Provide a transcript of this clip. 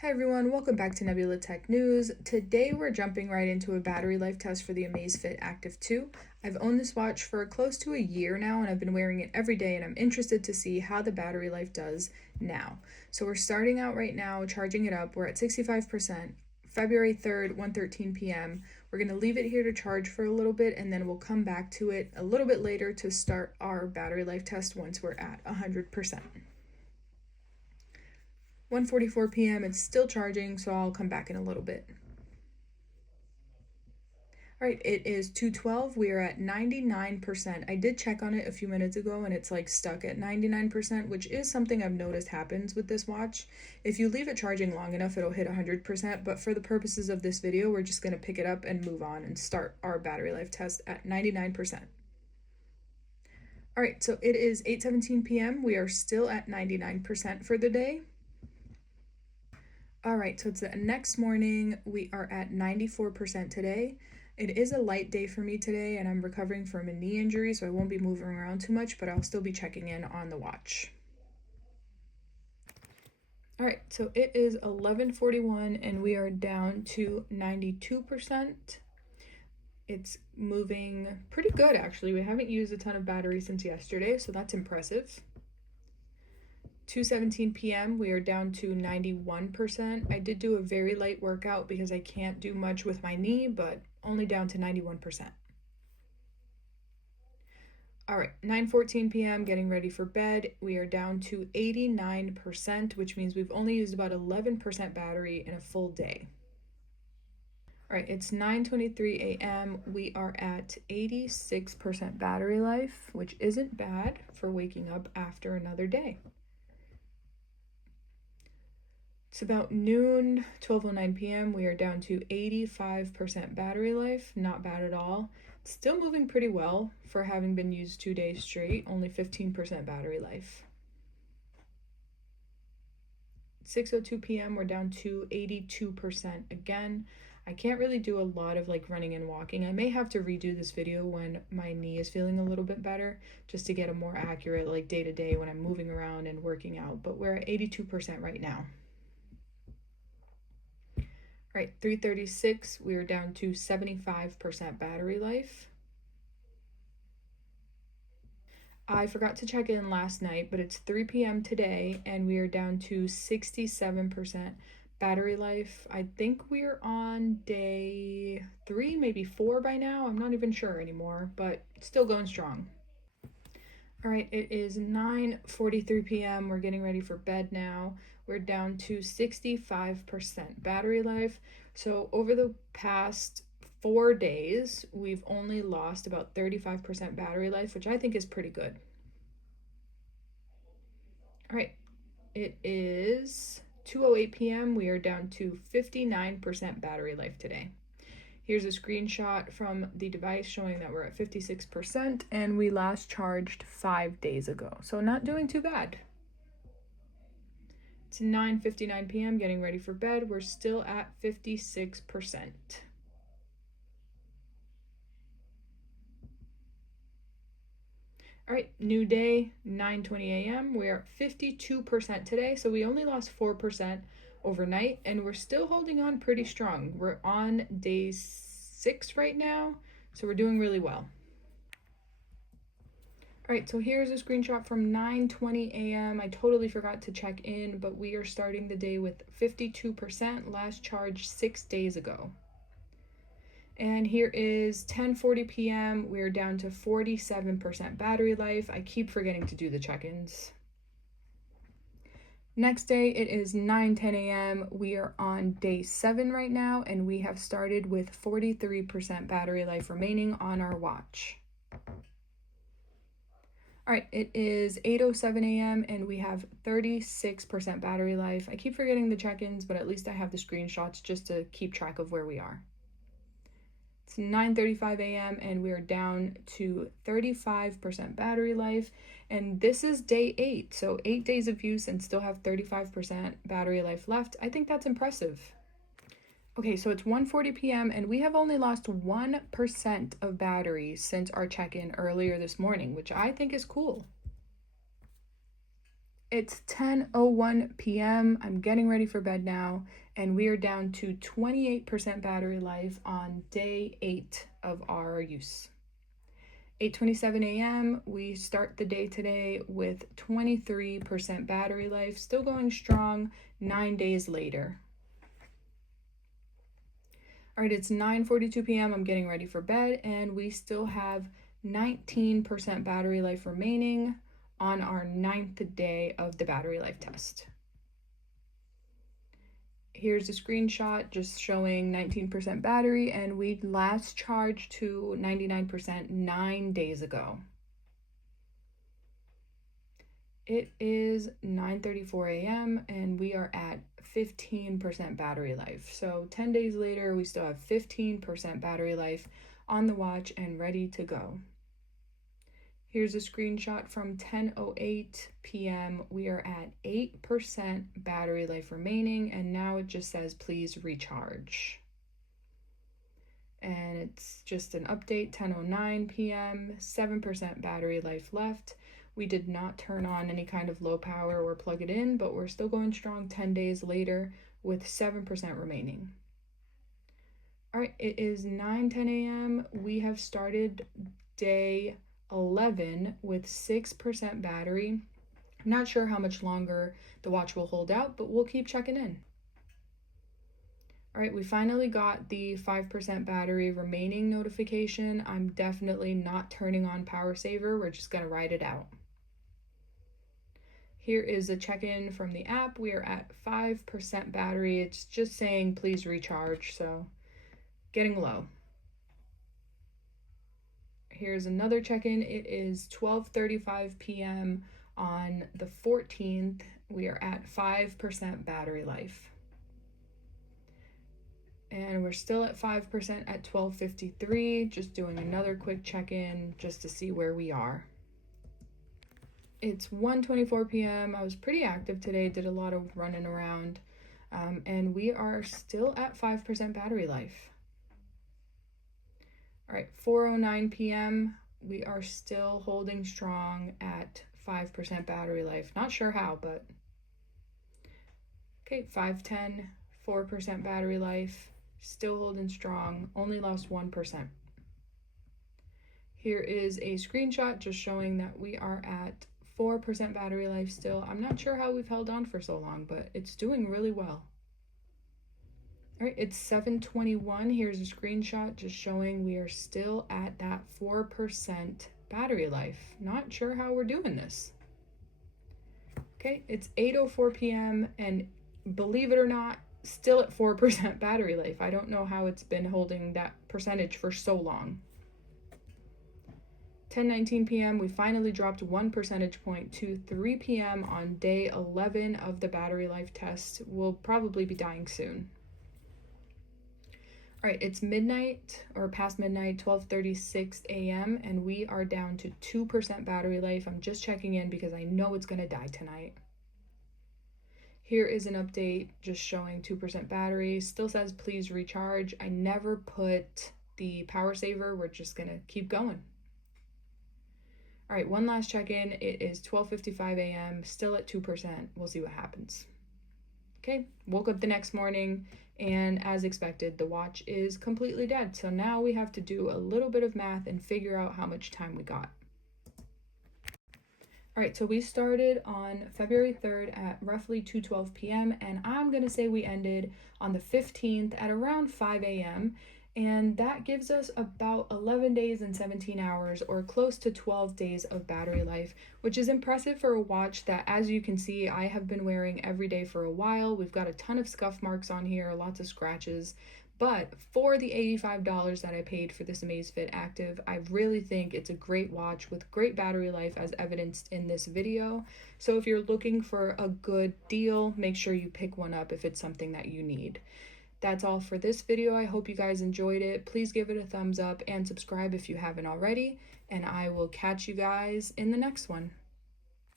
Hi everyone, welcome back to Nebula Tech News. Today we're jumping right into a battery life test for the Amazfit Active 2. I've owned this watch for close to a year now and I've been wearing it every day, and I'm interested to see how the battery life does now. So we're starting out right now, charging it up. We're at 65%, February 3rd, 1:13 p.m. We're going to leave it here to charge for a little bit and then we'll come back to it a little bit later to start our battery life test once we're at 100%. 1:44 p.m. It's still charging, so I'll come back in a little bit. All right, it is 2:12. We are at 99%. I did check on it a few minutes ago and it's like stuck at 99%, which is something I've noticed happens with this watch. If you leave it charging long enough, it'll hit 100%, but for the purposes of this video, we're just going to pick it up and move on and start our battery life test at 99%. All right, so it is 8:17 p.m. We are still at 99% for the day. All right, so it's the next morning. We are at 94% today. It is a light day for me today, and I'm recovering from a knee injury, so I won't be moving around too much, but I'll still be checking in on the watch. All right, so it is 11:41, and we are down to 92%. It's moving pretty good, actually. We haven't used a ton of battery since yesterday, so that's impressive. 2:17 p.m. we are down to 91%. I did do a very light workout because I can't do much with my knee, but only down to 91%. All right, 9:14 p.m. getting ready for bed. We are down to 89%, which means we've only used about 11% battery in a full day. All right, it's 9:23 a.m. We are at 86% battery life, which isn't bad for waking up after another day. It's about noon, 12:09 p.m. We are down to 85% battery life. Not bad at all. Still moving pretty well for having been used 2 days straight. Only 15% battery life. 6:02 p.m. we're down to 82% again. I can't really do a lot of running and walking. I may have to redo this video when my knee is feeling a little bit better, just to get a more accurate day-to-day when I'm moving around and working out. But we're at 82% right now. All right, 3:36, we are down to 75% battery life. I forgot to check in last night, but it's 3 p.m. today, and we are down to 67% battery life. I think we're on day 3, maybe 4 by now. I'm not even sure anymore, but still going strong. All right, it is 9:43 p.m. We're getting ready for bed now. We're down to 65% battery life. So over the past 4 days, we've only lost about 35% battery life, which I think is pretty good. All right, it is 2:08 p.m. We are down to 59% battery life today. Here's a screenshot from the device showing that we're at 56%, and we last charged 5 days ago. So not doing too bad. It's 9:59 p.m. getting ready for bed. We're still at 56%. All right, new day, 9:20 a.m. We're at 52% today, so we only lost 4% overnight, and we're still holding on pretty strong. We're on day 6 right now, so we're doing really well. All right, so here's a screenshot from 9:20 a.m. I totally forgot to check in, but we are starting the day with 52%, last charged 6 days ago. And here is 10:40 p.m. We're down to 47% battery life. I keep forgetting to do the check-ins. Next day, it is 9:10 a.m. We are on day 7 right now, and we have started with 43% battery life remaining on our watch. All right, it is 8:07 a.m. and we have 36% battery life. I keep forgetting the check-ins, but at least I have the screenshots just to keep track of where we are. It's 9:35 a.m. and we are down to 35% battery life. And this is day 8, so 8 days of use and still have 35% battery life left. I think that's impressive. Okay, so it's 1:40 p.m. and we have only lost 1% of battery since our check-in earlier this morning, which I think is cool. It's 10:01 p.m. I'm getting ready for bed now, and we are down to 28% battery life on day 8 of our use. 8:27 a.m. we start the day today with 23% battery life, still going strong 9 days later. All right, it's 9:42 p.m. I'm getting ready for bed, and we still have 19% battery life remaining on our 9th day of the battery life test. Here's a screenshot just showing 19% battery, and we last charged to 99% 9 days ago. It is 9:34 a.m. and we are at 15% battery life. So 10 days later, we still have 15% battery life on the watch and ready to go. Here's a screenshot from 10:08 p.m. We are at 8% battery life remaining, and now it just says please recharge. And it's just an update. 10:09 p.m. 7% battery life left. We did not turn on any kind of low power or plug it in, but we're still going strong 10 days later with 7% remaining. All right, it is 9:10 a.m. We have started day 11 with 6% battery. I'm not sure how much longer the watch will hold out, but we'll keep checking in. All right, we finally got the 5% battery remaining notification. I'm definitely not turning on power saver. We're just gonna ride it out. Here is a check-in from the app. We are at 5% battery. It's just saying please recharge, so getting low. Here's another check-in. It is 12:35 p.m. on the 14th. We are at 5% battery life. And we're still at 5% at 12:53. Just doing another quick check-in just to see where we are. It's 1:24 p.m. I was pretty active today, did a lot of running around, and we are still at 5% battery life. All right, 4:09 p.m. we are still holding strong at 5% battery life. Not sure how, but okay, 5:10, 4% battery life, still holding strong, only lost 1%. Here is a screenshot just showing that we are at 4% battery life still. I'm not sure how we've held on for so long, but it's doing really well. All right, it's 7:21. Here's a screenshot just showing we are still at that 4% battery life. Not sure how we're doing this. Okay, it's 8:04 p.m. and believe it or not, still at 4% battery life. I don't know how it's been holding that percentage for so long. 10:19 p.m. we finally dropped 1 percentage point to 3 p.m. on day 11 of the battery life test. We'll probably be dying soon. All right, it's midnight or past midnight, 12:36 a.m. and we are down to 2% battery life. I'm just checking in because I know it's gonna die tonight. Here is an update just showing 2% battery. Still says please recharge. I never put the power saver. We're just gonna keep going. All right, one last check-in. It is 12:55 a.m. still at 2%. We'll see what happens. Okay, woke up the next morning, and as expected, the watch is completely dead. So now we have to do a little bit of math and figure out how much time we got. All right, so we started on February 3rd at roughly 2:12 p.m. and I'm gonna say we ended on the 15th at around 5 a.m. and that gives us about 11 days and 17 hours or close to 12 days of battery life, which is impressive for a watch that, as you can see, I have been wearing every day for a while. We've got a ton of scuff marks on here, lots of scratches. But for the $85 that I paid for this Amazfit Active, I really think it's a great watch with great battery life as evidenced in this video. So if you're looking for a good deal, make sure you pick one up if it's something that you need. That's all for this video. I hope you guys enjoyed it. Please give it a thumbs up and subscribe if you haven't already, and I will catch you guys in the next one.